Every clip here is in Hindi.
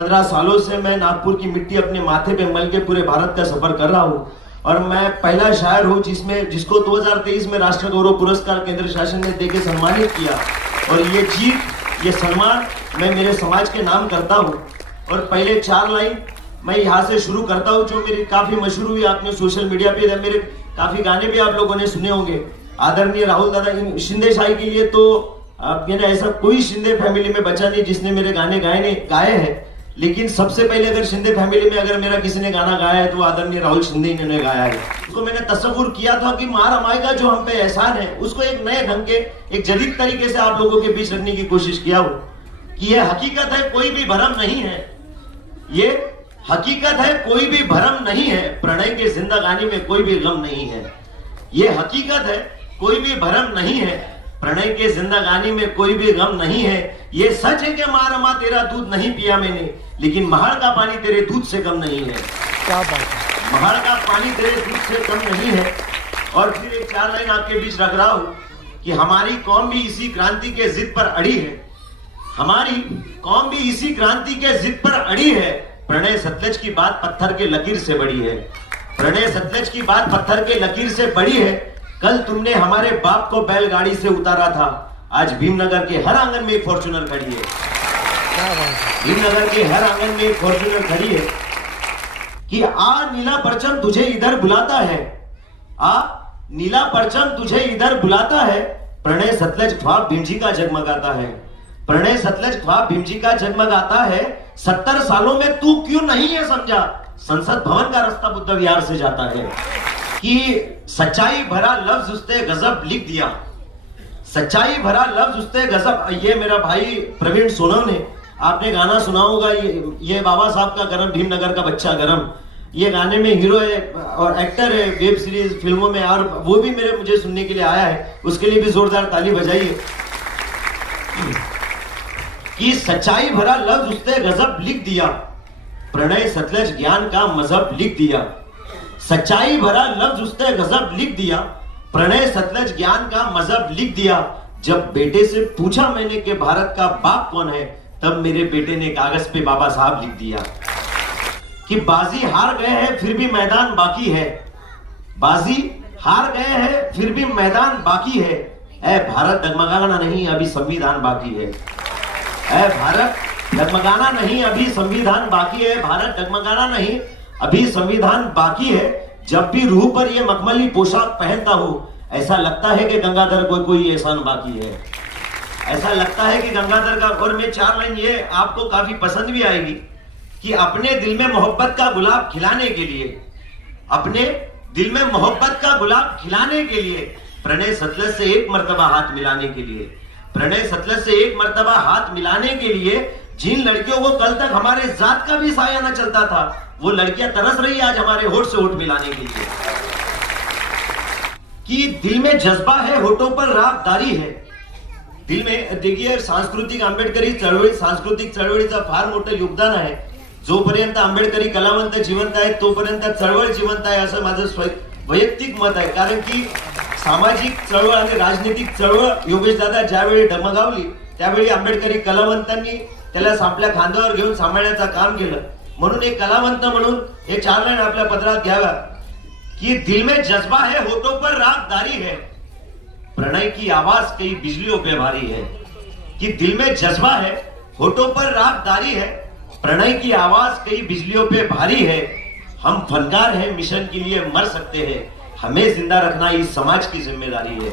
15 सालों से मैं नागपुर की मिट्टी अपने माथे पे मल के पूरे भारत का सफर कर रहा हूँ और मैं पहला शायर हूँ जिसको 2023 में राष्ट्र गौरव पुरस्कार केंद्र शासन ने देके सम्मानित किया। और ये जीत, ये सम्मान मैं मेरे समाज के नाम करता हूँ। और पहले 4 लाइन मैं यहाँ से शुरू करता हूँ जो मेरी काफी मशहूर हुई। आपने सोशल मीडिया पे मेरे काफी गाने भी आप लोगों ने सुने होंगे। आदरणीय राहुल दादा, शिंदे शाही के लिए तो ऐसा कोई शिंदे फैमिली में बचा नहीं जिसने मेरे गाने गाए हैं। लेकिन सबसे पहले अगर शिंदे फैमिली में अगर मेरा किसी ने गाना गाया है तो आदरणीय राहुल शिंदे ने गाया है। उसको मैंने तस्वुर किया था कि महारामाई का जो हम पे एहसान है उसको एक नए ढंग के, एक जदीद तरीके से आप लोगों के बीच रखने की कोशिश किया हो कि ये हकीकत है, कोई भी भरम नहीं है। ये हकीकत है, कोई भी भरम नहीं है। प्रणय के जिंदगानी में कोई भी गम नहीं है। ये हकीकत है, कोई भी भरम नहीं है। प्रणय के जिंदगानी में कोई भी गम नहीं है। ये सच है कि माँ तेरा दूध नहीं पिया मैंने, लेकिन महड़ का पानी तेरे दूध से कम नहीं है। क्या बात है। महड़ का पानी तेरे दूध से कम नहीं है। और फिर एक 4 लाइन आपके बीच रख रहा हूं कि हमारी कौम भी इसी क्रांति के जिद पर अड़ी है। हमारी कौम भी इसी क्रांति के जिद पर अड़ी है। प्रणय सतलज की बात पत्थर के लकीर से बड़ी है। प्रणय सतलज की बात पत्थर के लकीर से बड़ी है। कल तुमने हमारे बाप को बैलगाड़ी से उतारा था, आज भीमनगर के हर आंगन में एक फॉर्च्यूनर खड़ी है। भीमनगर के हर आंगन में एक फॉर्च्यूनर खड़ी है कि आ नीला परचम तुझे इधर बुलाता है। आ नीला परचम तुझे इधर बुलाता है। प्रणय सतलज ख्वाब भीमजी का जगमगाता है। प्रणय सतलज ख्वाब भीमजी का जगमगाता है। 70 सालों में तू क्यों नहीं है समझा, संसद भवन का रास्ता बुद्ध विहार से जाता है। कि सच्चाई भरा लफ्ज उसने गजब लिख दिया। सच्चाई भरा लफ्ज उसने गजब। ये मेरा भाई प्रवीण सोनम ने, आपने गाना सुना होगा, ये बाबा साहब का गरम, भीमनगर का बच्चा गरम। ये गाने में हीरो है और एक्टर है वेब सीरीज फिल्मों में, और वो भी मुझे सुनने के लिए आया है। उसके लिए भी जोरदार ताली बजाइए। कि सच्चाई भरा लफ्ज उसने गजब लिख दिया। प्रणय सतलज ज्ञान का मजहब लिख दिया। सच्चाई भरा लफ्ज उसने गजब लिख दिया। प्रणय सतलज ज्ञान का मजहब लिख दिया। जब बेटे से पूछा मैंने कि भारत का बाप कौन है, तब मेरे बेटे ने कागज पे बाबा साहब लिख दिया। कि बाजी हार गए हैं फिर भी मैदान बाकी है। बाजी हार गए हैं फिर भी मैदान बाकी है। ऐ भारत डगमगाना नहीं, अभी संविधान बाकी है। ऐ भारत डगमगाना नहीं, अभी संविधान बाकी है। भारत डगमगाना नहीं, अभी संविधान बाकी है। जब भी रूह पर ये मखमली पोशाक पहनता हूं, ऐसा लगता है कि गंगाधर कोई एहसान बाकी है। ऐसा लगता है कि गंगाधर का। और मैं 4 लाइन ये आपको काफी पसंद भी आएगी कि अपने दिल में मोहब्बत का गुलाब खिलाने के लिए, अपने दिल में मोहब्बत का गुलाब खिलाने के लिए, प्रणय सतलज से एक मर्तबा हाथ मिलाने के लिए, प्रणय सतलज से एक मर्तबा हाथ मिलाने के लिए, जिन लड़कियों को कल तक हमारे जात का भी साया न चलता था, वो लड़कियां तरस रही आज हमारे होठ से होठ मिलाने के लिए। कि दिल में जज्बा है, होठों पर रागदारी है। दिल में, देखिए, सांस्कृतिक आंबेडकरी चळवळी, सांस्कृतिक चळवळीचं फार मोठं योगदान आहे। जोपर्यंत आंबेडकरी कलावंत जिवंत आहेत तोपर्यंत चळवळ जिवंत आहे असं माझं वैयक्तिक मत आहे। कारण की सामाजिक चळवळ आणि राजनीतिक चळवळ योगेश दादा ज्यावेळी डगमगावली त्यावेळी आंबेडकरी कलावंतांनी त्याला आपल्या खांद्यावर घेऊन सांभाळण्याचं काम केलं। म्हणून एक कलावंत म्हणून हे 4 लाइन आपल्या पत्रात घ्यावा कि दिल में जज्बा है, होठों पर रागदारी है। प्रणय की आवाज कई बिजलियों पे भारी है। कि दिल में जज्बा है, होठों पर रागदारी है। प्रणय की आवाज कई बिजलियों पे भारी है। हम फनकार हैं, मिशन के लिए मर सकते हैं। हमें जिंदा रखना इस समाज की जिम्मेदारी है।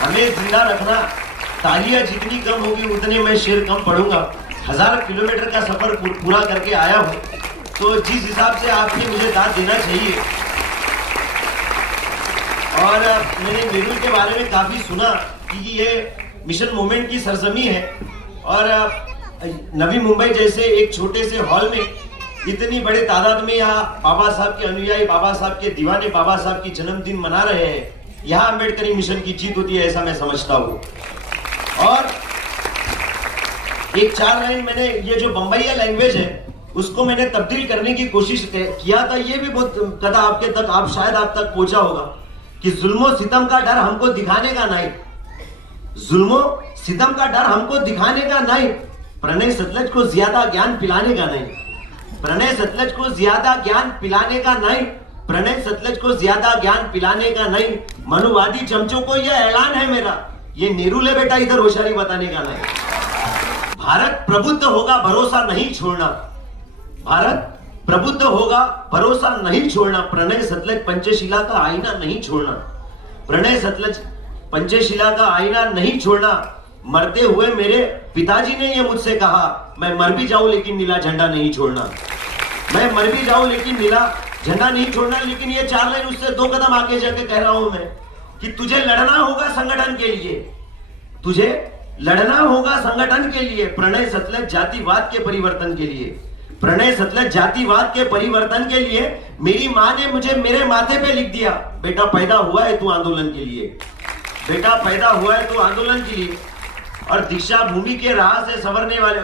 हमें जिंदा रखना। तालियां जितनी कम होगी उतने मैं शेर कम पढ़ूंगा। 1000 किलोमीटर का सफर पूरा करके आया हूं, तो जिस हिसाब से आपने मुझे दाद देना चाहिए। और मैंने नेहरू के बारे में काफी सुना कि ये मिशन मूवमेंट की सरजमी है। और नवी मुंबई जैसे एक छोटे से हॉल में इतनी बड़े तादाद में यहाँ बाबा साहब के अनुयायी, बाबा साहब के दीवाने बाबा साहब की जन्मदिन मना रहे हैं। यहाँ अम्बेडकरी मिशन की जीत होती है, ऐसा मैं समझता हूँ। और एक 4 लाइन मैंने, ये जो बम्बईया लैंग्वेज है उसको मैंने तब्दील करने की कोशिश किया था। ये भी बहुत कदा आपके तक, आप शायद आप तक पहुंचा होगा कि जुल्मो सितम का डर हमको दिखाने का नहीं, जुल्मो सितम का डर हमको दिखाने का नहीं, प्रणय सतलज को ज्यादा ज्ञान पिलाने का नहीं, प्रणय सतलज को ज्यादा ज्ञान पिलाने का नहीं, प्रणय सतलज को ज्यादा ज्ञान पिलाने का नहीं। मनुवादी चमचों को यह ऐलान है मेरा, ये नेहरू ले बेटा इधर होशियारी बताने का नहीं। भारत प्रबुद्ध होगा, भरोसा नहीं छोड़ना, भारत प्रबुद्ध होगा, भरोसा नहीं छोड़ना। प्रणय सतलज पंचशीला का आईना नहीं छोड़ना, प्रणय सतलज पंचशीला का आईना नहीं छोड़ना। मरते हुए मेरे पिताजी ने यह मुझसे कहा, मैं मर भी जाऊं लेकिन नीला झंडा नहीं छोड़ना, मैं मर भी जाऊं लेकिन नीला झंडा नहीं छोड़ना। लेकिन ये 4 लाइन उससे 2 कदम आगे जाके कह रहा हूं मैं कि तुझे लड़ना होगा संगठन के लिए, तुझे लड़ना होगा संगठन के लिए। प्रणय सतलज जातिवाद के परिवर्तन के लिए, प्रणय सतलज जातिवाद के परिवर्तन के लिए। मेरी मां ने मुझे मेरे माथे पे लिख दिया, बेटा पैदा हुआ है तू आंदोलन के लिए, बेटा पैदा हुआ है तू आंदोलन के लिए। और दीक्षा भूमि के राह से संवरने वाले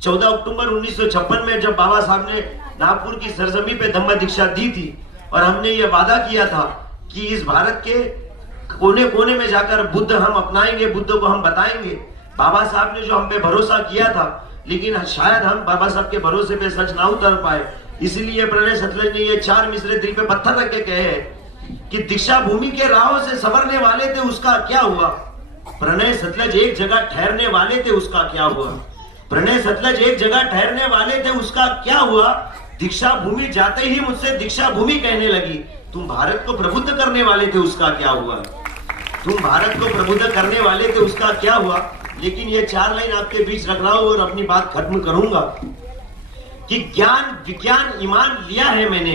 14 अक्टूबर 1956 में जब बाबा साहब ने नागपुर की सरजमी पे धम्म दीक्षा दी थी और हमने ये वादा किया था कि इस भारत के कोने कोने में जाकर बुद्ध हम अपनाएंगे, बुद्ध को हम बताएंगे। बाबा साहब ने जो हम पे भरोसा किया था, लेकिन शायद हम बाबा साहब के भरोसे पे सच ना उतर पाए, इसलिए प्रणय सतलज ने ये 4 मिसरे दिल पे पत्थर रख के कहे हैं कि दीक्षा भूमि के राहों से संवरने वाले थे उसका क्या हुआ। प्रणय सतलज एक जगह ठहरने वाले थे उसका क्या हुआ, प्रणय सतलज एक जगह ठहरने वाले थे उसका क्या हुआ। दीक्षा भूमि जाते ही मुझसे दीक्षा भूमि कहने लगी, तुम भारत को प्रबुद्ध करने वाले थे उसका क्या हुआ, तुम भारत को प्रबुद्ध करने वाले थे उसका क्या हुआ। लेकिन ये 4 लाइन आपके बीच रख रहा हूं और अपनी बात खत्म करूंगा कि ज्ञान विज्ञान ईमान लिया है मैंने,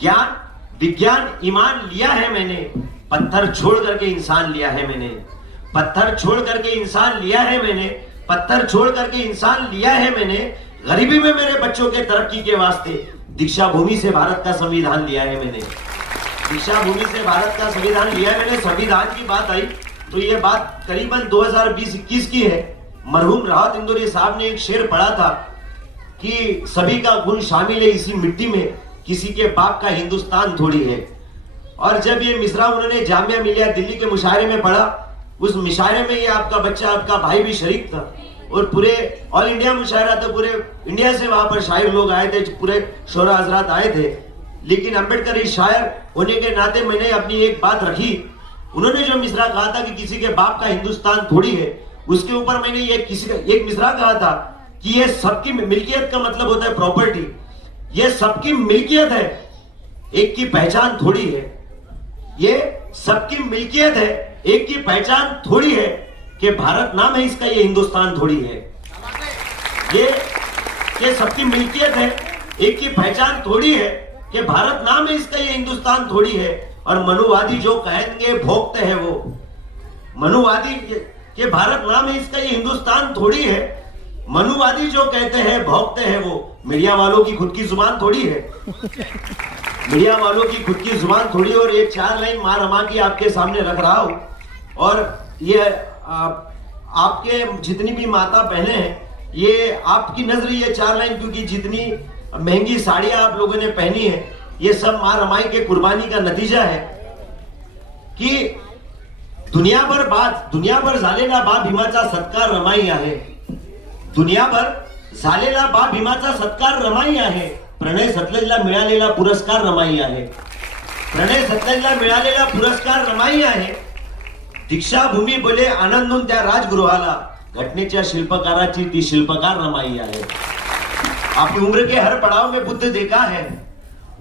ज्ञान विज्ञान ईमान लिया है मैंने। पत्थर छोड़ करके इंसान लिया है मैंने, पत्थर छोड़ करके इंसान लिया है मैंने, पत्थर छोड़ करके इंसान लिया है मैंने। गरीबी में मेरे बच्चों के तरक्की के वास्ते दीक्षा भूमि से भारत का संविधान लिया है मैंने, दीक्षा भूमि से भारत का संविधान लिया है मैंने। संविधान की बात आई तो ये बात करीबन 2020-21 की है। मरहूम राहत इंदौरी साहब ने एक शेर पढ़ा था कि सभी का गुण शामिल है इसी मिट्टी में, किसी के बाप का हिंदुस्तान थोड़ी है। और जब ये मिसरा उन्होंने जामिया मिलिया दिल्ली के मुशायरे में पढ़ा, उस मुशायरे में ये आपका बच्चा आपका भाई भी शरीक था और पूरे ऑल इंडिया मुशायरा था, पूरे इंडिया से वहां पर शायर लोग आए थे, पूरे शोरा हजरात आए थे। लेकिन अम्बेडकरी शायर होने के नाते मैंने अपनी एक बात रखी, उन्होंने जो मिसरा कहा था कि किसी के बाप का हिंदुस्तान थोड़ी है, उसके ऊपर मैंने ये एक मिसरा कहा था कि ये सबकी मिल्कियत का मतलब होता है प्रॉपर्टी, ये सबकी मिल्कियत है, एक की पहचान थोड़ी है, ये सबकी मिल्कियत है, एक की पहचान थोड़ी है कि भारत नाम है इसका, ये हिंदुस्तान थोड़ी है। ये सबकी मिल्कियत है, एक की पहचान थोड़ी है कि भारत नाम है इसका, ये हिंदुस्तान थोड़ी है। और मनुवादी जो कहेंगे भोगते हैं वो, मनुवादी के भारत नाम है इसका, ये हिंदुस्तान थोड़ी है। मनुवादी जो कहते हैं भोगते हैं वो, मीडिया वालों की खुद की जुबान थोड़ी है, मीडिया वालों की खुद की जुबान थोड़ी। और ये 4 लाइन मार रमा की आपके सामने रख रहा हूं। और ये आपके जितनी भी माता बहनें हैं, ये आपकी नजर ये 4 लाइन, क्योंकि जितनी महंगी साड़ियां आप लोगों ने पहनी है, ये सब मां रमाई के कुर्बानी का नतीजा है कि दुनियाभर झालेला बा भीमाचा सत्कार रमाई आहे, दुनियाभर झालेला बा भीमाचा सत्कार रमाई आहे। प्रणय सतलजला मिळालेला पुरस्कार रमाई आहे, प्रणय सतलजला मिळालेला पुरस्कार रमाई आहे। दीक्षा भूमी बोले आनंदून त्या राजगृहाला, घटनेच्या शिल्पकाराची ती शिल्पकार रमाई आहे। आपकी उम्र के हर पड़ाव में बुद्ध देखा है,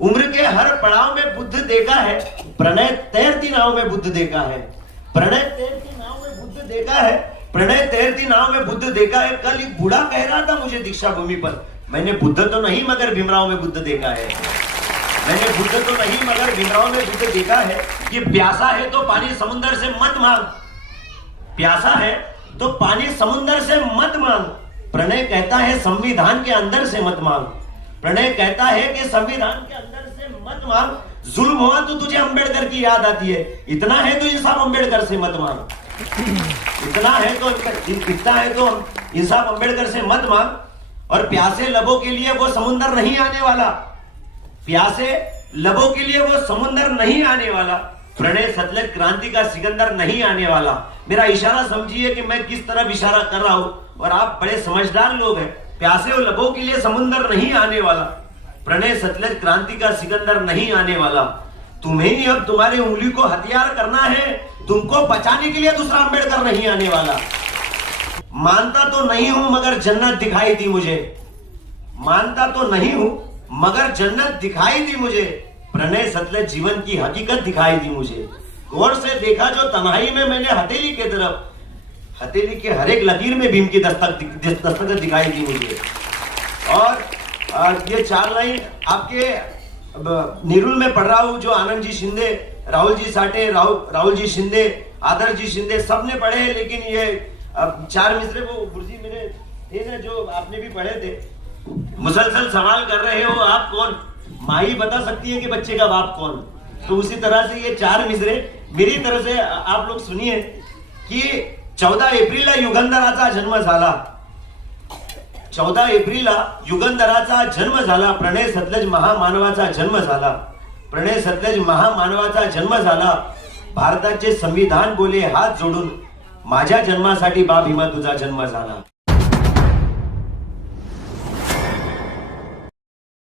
उम्र के हर पड़ाव में बुद्ध देखा है। प्रणय तैरती नाव में बुद्ध देखा है, प्रणय तैरती नाव में बुद्ध देखा है, प्रणय तैरती नाव में बुद्ध देखा है। कल एक बूढ़ा कह रहा था मुझे दीक्षा भूमि पर, मैंने बुद्ध तो नहीं मगर भीमराव में बुद्ध देखा है, मैंने बुद्ध तो नहीं मगर भीमराव में बुद्ध देखा है। कि प्यासा है तो पानी समुद्र से मत मांग, प्यासा है तो पानी समुद्र से मत मांग। प्रणय कहता है संविधान के अंदर से मत मांग, प्रणय कहता है कि संविधान के अंदर से मत मांग। जुल्म हुआ तो तुझे अंबेडकर की याद आती है, इतना है तो इंसाफ अंबेडकर से मत मांग, इतना है तो इंसाफ अंबेडकर से मत मांग। और प्यासे लबों के लिए वो समुद्र नहीं आने वाला, प्यासे लबों के लिए वो समुद्र नहीं आने वाला। प्रणय सतलज क्रांति का सिकंदर नहीं आने वाला। मेरा इशारा समझिए कि मैं किस तरफ इशारा कर रहा हूं, और आप बड़े समझदार लोग हैं। प्यासे और लबों के लिए समुंदर नहीं आने वाला। प्रणय सतलज क्रांति का सिकंदर नहीं आने वाला। तुम्हें ही अब तुम्हारी उंगली को हथियार करना है, तुमको बचाने के लिए दूसरा अंबेडकर नहीं आने वाला। मानता तो नहीं हूं मगर जन्नत दिखाई दी मुझे, मानता तो नहीं हूं मगर जन्नत दिखाई दी मुझे। प्रणय सतलज जीवन की हकीकत दिखाई दी मुझे। गौर से देखा जो तन्हाई में मैंने हथेली के तरफ, हथेली के हर एक लकीर में भीम की दस्तक दिखाई दी मुझे। और ये 4 लाइन आपके निरुल में पढ़ रहा हूं, जो आनंद जी शिंदे, राहुल जी साठे, राहुल जी शिंदे, आदर्श जी शिंदे सबने पढ़े हैं। लेकिन ये 4 मिसरे वो गुरुजी मेरे थे ना, जो आपने भी पढ़े थे। मुसलसल सवाल कर रहे हो आप कौन, माई बता सकती है कि बच्चे का बाप कौन। तो उसी तरह से ये 4 मिसरे मेरी तरफ से आप लोग सुनिए कि 14 एप्रिलला युगंधराचा जन्म झाला, 14 एप्रिलला युगंधराचा जन्म झाला, प्रणय सतलज महामानवाचा जन्म झाला, प्रणय सतलज महामानवाचा जन्म झाला। भारताचे संविधान बोले हात जोडून, माझ्या जन्मासाठी बा भीमा तुझा जन्म झाला।